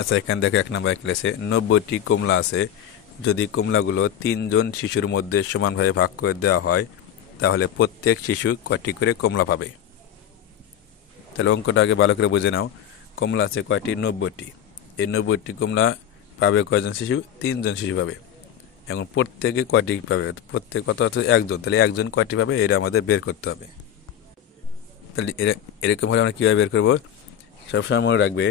আচ্ছা, এখানে দেখো 1 নম্বর ক্লাসে 90টি কমলা আছে। যদি কমলাগুলো 3 জন শিশুর মধ্যে সমানভাবে ভাগ করে দেওয়া হয় তাহলে প্রত্যেক শিশু কয়টি করে কমলা পাবে? তাহলে অঙ্কটা আগে ভালো করে বুঝে নাও। কমলা আছে কয়টি? 90টি। এই 90টি কমলা পাবে কয়জন শিশু? 3 জন শিশু পাবে। এখন প্রত্যেকে কয়টি পাবে? প্রত্যেক কত হচ্ছে? 1 জন। তাহলে 1 জন কয়টি পাবে এটা আমাদের বের করতে হবে। তাহলে এরকম হলে আমরা কীভাবে বের করব? সবসময় মনে রাখবে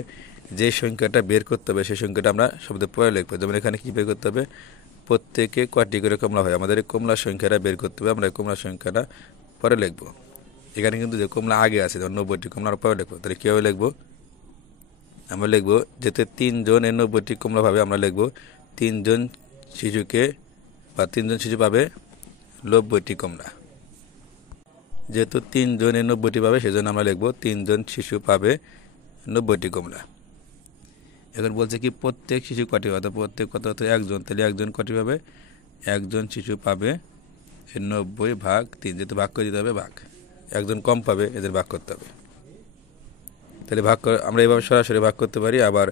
যে সংখ্যাটা বের করতে হবে সেই সংখ্যাটা আমরা শব্দে পরে লিখবো। যেমন এখানে কী বের করতে হবে? প্রত্যেকে কয়টি করে কমলা হয়, আমাদের এই কমলার সংখ্যাটা বের করতে হবে। আমরা এই কমলার সংখ্যাটা পরে লিখবো। এখানে কিন্তু যে কমলা আগে আছে, যেমন 90টি কমলার পরে লিখবো। তাহলে কীভাবে লিখবো? আমরা লিখবো যেতে 3 জন 90টি কমলা পাবে, আমরা লিখবো 3 জন শিশুকে বা 3 জন শিশু পাবে 90টি কমলা। যেহেতু 3 জন 90টি পাবে সেজন্য আমরা লিখবো 3 জন শিশু পাবে 90টি কমলা। এখন বলছে কি প্রত্যেক শিশু কয়টি পাবে? প্রত্যেক কত হতো? 1 জন। তাহলে 1 জন কয়টি পাবে? 1 জন শিশু পাবে 90 ভাগ 3, যেহেতু ভাগ করে দিতে হবে ভাগ। 1 জন কম পাবে, এদের ভাগ করতে হবে। তাহলে আমরা এইভাবে সরাসরি ভাগ করতে পারি, আবার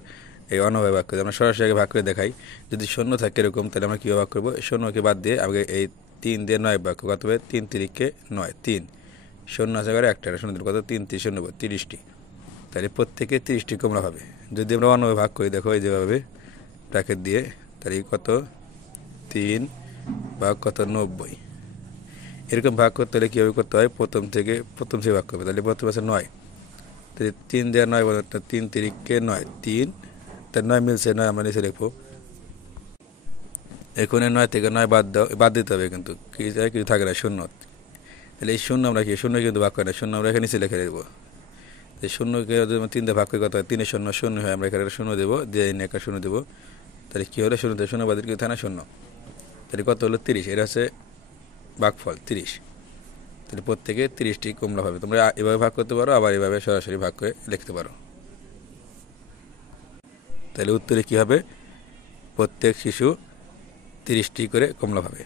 এই অন্যভাবে ভাগ করি। আমরা সরাসরি আগে ভাগ করে দেখাই। যদি শূন্য থাকে এরকম তাহলে আমরা কীভাবে ভাগ করবো? শূন্যকে বাদ দিয়ে আগে এই 3 দিয়ে 9 ভাগ করবো। কত হবে? 3 তিরিকে 9, 3 শূন্য আছে করে একটা শূন্য দিল কত? 3 3 শূন্য 30টি। তাহলে প্রত্যেকে 30টি কমলা হবে। যদি আমরা অন্যভাবে ভাগ করি, দেখো এই যেভাবে ব্র্যাকেট দিয়ে, তাহলে কত? 3 ভাগ কত? 90। এরকম ভাগ করতে হলে কীভাবে করতে হয়? প্রথম থেকে ভাগ করবে। তাহলে প্রথম আছে 9, তাহলে 3 দেওয়া 9 বলো, 3 তিরিকে 9, 3 তার 9 মিলছে, 9 আমরা নিচে লিখবো। এখন 9 থেকে 9 বাদ দিতে হবে, কিন্তু কিছু থাকে না, শূন্য। তাহলে এই শূন্য আমরা কি? শূন্য কিন্তু ভাগ করে না, শূন্য আমরা এখানে নিচে লিখে দেবো। এই শূন্যকে যদি 3 দিয়ে ভাগ করে কত হয়? 3 শূন্য শূন্য হয়, আমরা এখানে শূন্য দেবো, দিয়ে একটা শূন্য দেবো। তাহলে কী হলো? শূন্য শূন্য বাদের কি থাকে না? শূন্য। তাহলে কত হলো? 30। এটা হচ্ছে ভাগফল 30। তাহলে প্রত্যেকে 30টি কমলা হবে। তোমরা এভাবে ভাগ করতে পারো, আবার এভাবে সরাসরি ভাগ করে লিখতে পারো। তাহলে উত্তরে কী হবে? প্রত্যেক শিশু 30টি করে কমলা পাবে।